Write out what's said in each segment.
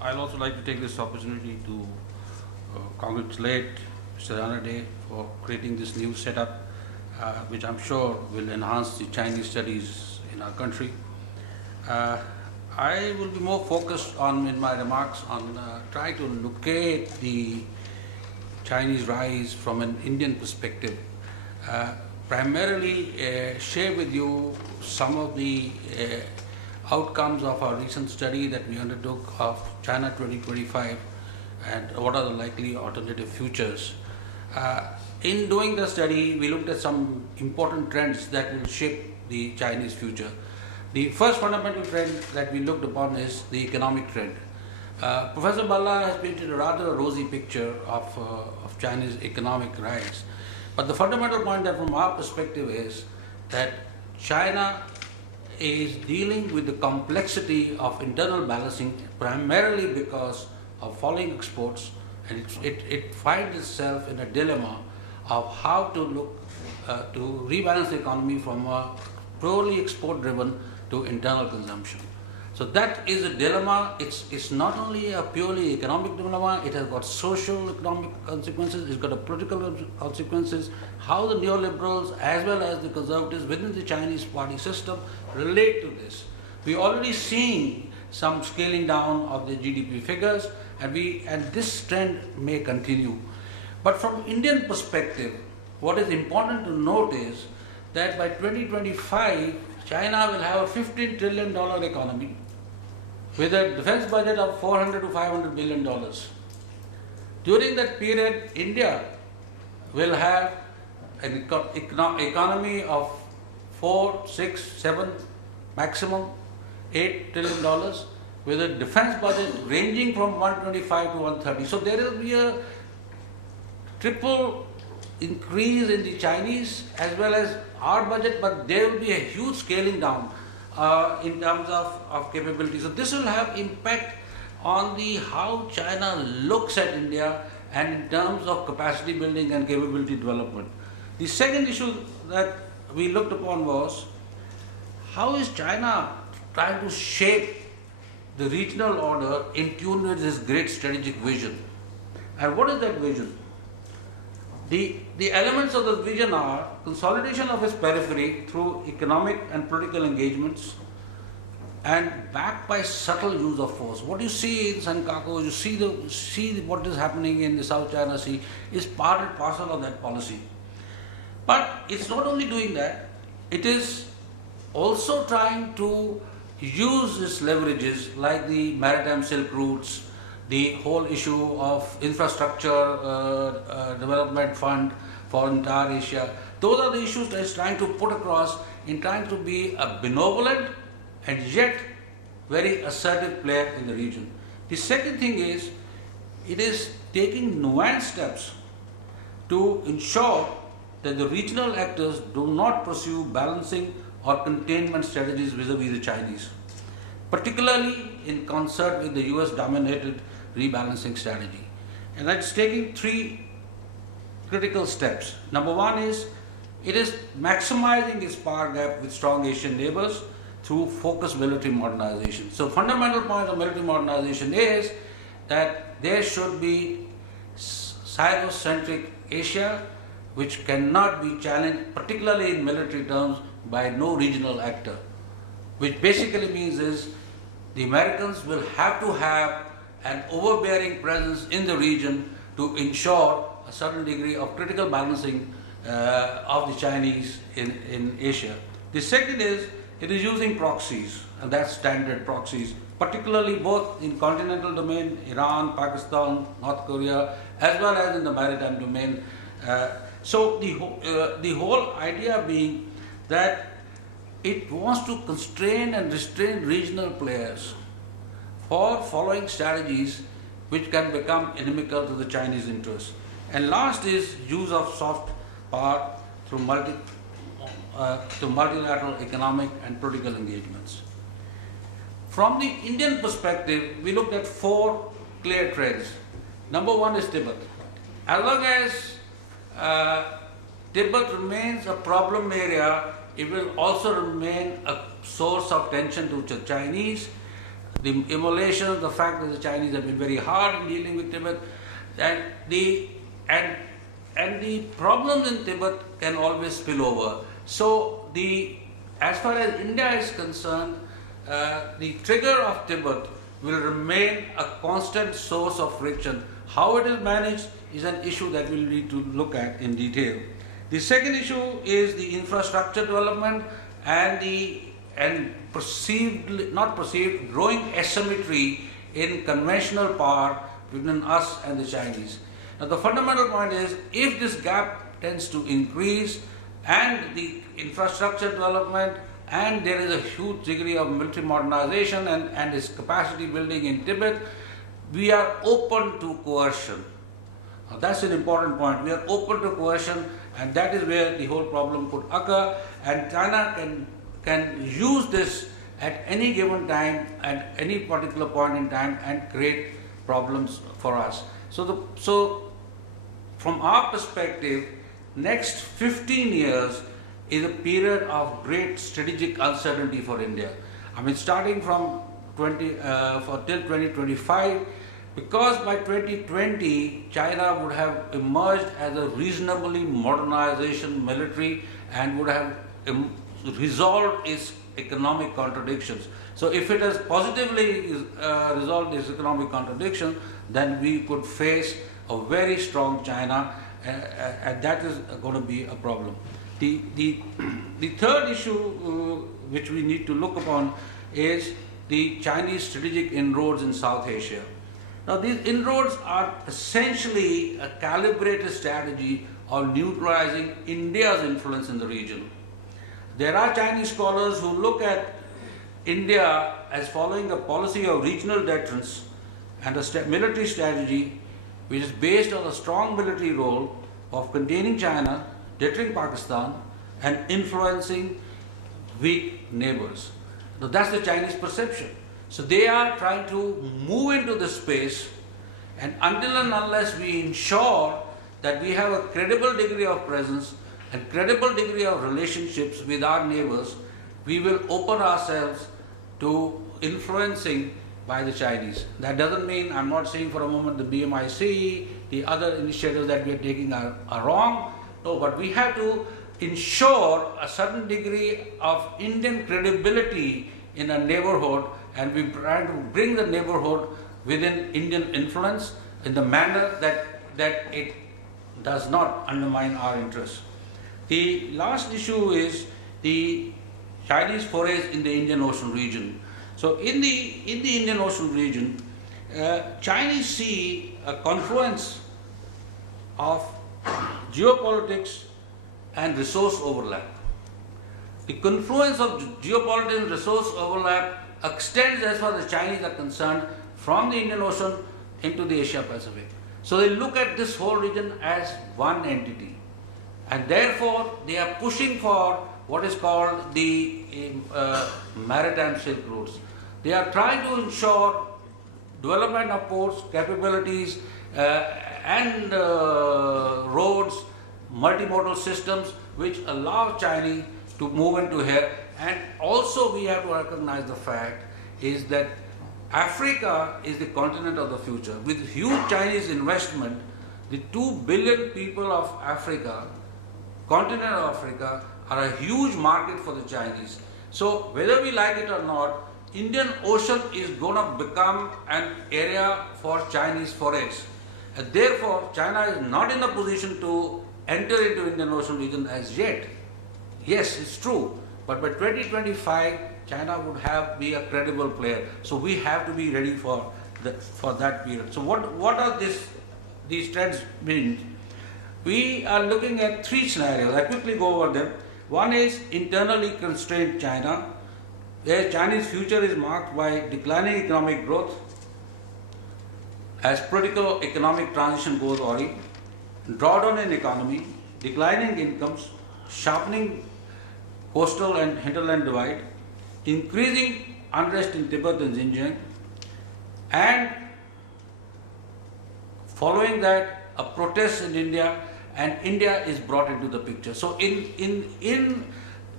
I'll also like to take this opportunity to congratulate Mr. Ranade for creating this new setup, which I'm sure will enhance the Chinese studies in our country. I will be more focused on, in my remarks, on trying to locate the Chinese rise from an Indian perspective. Primarily share with you some of the outcomes of our recent study that we undertook of China 2025 and what are the likely alternative futures. In doing the study, we looked at some important trends that will shape the Chinese future. The first fundamental trend that we looked upon is the economic trend. Professor Balla has painted a rather rosy picture of China's economic rise. But the fundamental point that from our perspective is that China is dealing with the complexity of internal balancing primarily because of falling exports, and it finds itself in a dilemma of how to look to rebalance the economy from a purely export driven to internal consumption. So that is a dilemma. It's not only a purely economic dilemma, it has got social economic consequences, it's got a political consequences, how the neoliberals as well as the conservatives within the Chinese party system relate to this. We already seen some scaling down of the GDP figures, and this trend may continue. But from Indian perspective, what is important to note is that by 2025, China will have a $15 trillion economy with a defense budget of $400 to $500 billion. During that period, India will have an economy of 4, 6, 7, maximum $8 trillion with a defense budget ranging from 125 to 130. So there will be a triple increase in the Chinese as well as our budget, but there will be a huge scaling down in terms of capability. So this will have impact on the how China looks at India and in terms of capacity building and capability development. The second issue that we looked upon was how is China trying to shape the regional order in tune with this great strategic vision. And what is that vision? The elements of the vision are consolidation of its periphery through economic and political engagements and backed by subtle use of force. What you see in Senkaku, you see what is happening in the South China Sea is part and parcel of that policy. But it's not only doing that, it is also trying to use its leverages like the maritime silk routes, the whole issue of infrastructure development fund for entire Asia. Those are the issues that it's trying to put across in trying to be a benevolent and yet very assertive player in the region. The second thing is, it is taking nuanced steps to ensure that the regional actors do not pursue balancing or containment strategies vis-a-vis the Chinese, particularly in concert with the US dominated rebalancing strategy. And that's taking three critical steps. Number one is, it is maximizing its power gap with strong Asian neighbors through focused military modernization. So fundamental point of military modernization is that there should be Sino-centric Asia which cannot be challenged, particularly in military terms, by no regional actor. Which basically means is the Americans will have to have an overbearing presence in the region to ensure a certain degree of critical balancing of the Chinese in Asia. The second is, it is using proxies, and that's standard proxies, particularly both in continental domain, Iran, Pakistan, North Korea, as well as in the maritime domain. So the whole idea being that it wants to constrain and restrain regional players for following strategies which can become inimical to the Chinese interests. And last is use of soft power through multilateral economic and political engagements. From the Indian perspective, we looked at four clear trends. Number one is Tibet. As long as Tibet remains a problem area, it will also remain a source of tension to the Chinese. the immolations, the fact that the Chinese have been very hard in dealing with Tibet, and the problems in Tibet can always spill over. So as far as India is concerned, the trigger of Tibet will remain a constant source of friction. How it is managed is an issue that we'll need to look at in detail. The second issue is the infrastructure development and growing asymmetry in conventional power between us and the Chinese. Now the fundamental point is, if this gap tends to increase and the infrastructure development, and there is a huge degree of military modernization and its capacity building in Tibet, we are open to coercion. Now that's an important point. We are open to coercion, and that is where the whole problem could occur, and China can use this at any given time, at any particular point in time, and create problems for us. So from our perspective, next 15 years is a period of great strategic uncertainty for India. I mean, starting from till 2025, because by 2020 China would have emerged as a reasonably modernization military and would have resolved its economic contradictions. So if it has positively resolved its economic contradictions, then we could face a very strong China, and that is going to be a problem. The third issue which we need to look upon is the Chinese strategic inroads in South Asia. Now these inroads are essentially a calibrated strategy of neutralizing India's influence in the region. There are Chinese scholars who look at India as following a policy of regional deterrence and a military strategy which is based on a strong military role of containing China, deterring Pakistan, and influencing weak neighbors. Now that's the Chinese perception. So they are trying to move into this space, and until and unless we ensure that we have a credible degree of presence and credible degree of relationships with our neighbors, we will open ourselves to influencing by the Chinese. That doesn't mean, I'm not saying for a moment the BMIC, the other initiatives that we are taking are wrong. No, but we have to ensure a certain degree of Indian credibility in a neighborhood, and we try to bring the neighborhood within Indian influence in the manner that it does not undermine our interests. The last issue is the Chinese forays in the Indian Ocean region. So in the Indian Ocean region, Chinese see a confluence of geopolitics and resource overlap. The confluence of geopolitics and resource overlap extends, as far as the Chinese are concerned, from the Indian Ocean into the Asia Pacific. So they look at this whole region as one entity, and therefore they are pushing for what is called the maritime Silk Routes. They are trying to ensure development of ports, capabilities, and roads, multimodal systems which allow China to move into here. And also we have to recognize the fact is that Africa is the continent of the future. With huge Chinese investment, the 2 billion people of Africa, continent of Africa, are a huge market for the Chinese. So whether we like it or not, Indian Ocean is going to become an area for Chinese forays. And therefore, China is not in a position to enter into Indian Ocean region as yet. Yes, it's true, but by 2025, China would be a credible player. So we have to be ready for that period. So what are these trends mean? We are looking at 3 scenarios. I quickly go over them. One is internally constrained China, where Chinese future is marked by declining economic growth as political economic transition goes awry, drawdown in economy, declining incomes, sharpening coastal and hinterland divide, increasing unrest in Tibet and Xinjiang, and following that a protest in India, and India is brought into the picture. So in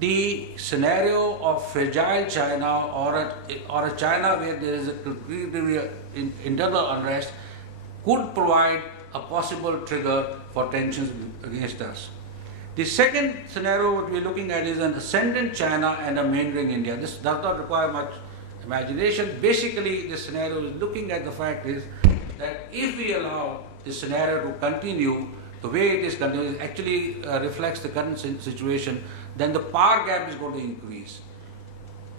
the scenario of fragile China or a China where there is a complete internal unrest could provide a possible trigger for tensions against us. The second scenario what we are looking at is an ascendant China and a meandering India. This does not require much imagination. Basically, this scenario is looking at the fact is that if we allow this scenario to continue the way it is continuing, actually reflects the current situation, then the power gap is going to increase.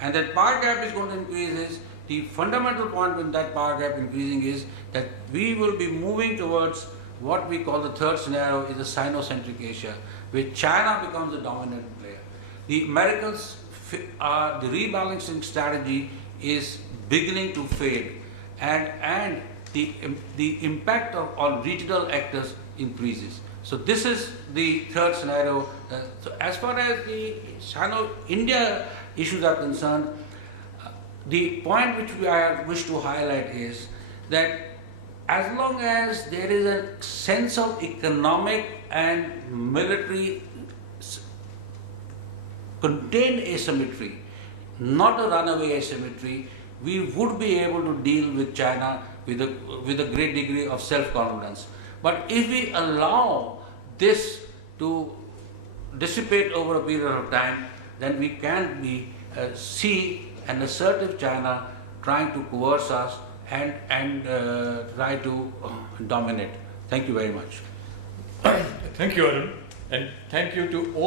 And that power gap is going to increase is, the fundamental point when that power gap increasing is that we will be moving towards what we call the third scenario is the Sino-centric Asia, where China becomes the dominant player. The Americans, the rebalancing strategy is beginning to fade, and the impact on regional actors increases. So this is the third scenario. So as far as the Sino-India issues are concerned, the point which I wish to highlight is that as long as there is a sense of economic and military contained asymmetry, not a runaway asymmetry, we would be able to deal with China with a great degree of self-confidence. But if we allow this to dissipate over a period of time, then we can see an assertive China trying to coerce us and try to dominate. Thank you very much. Thank you, Arun, and thank you to all.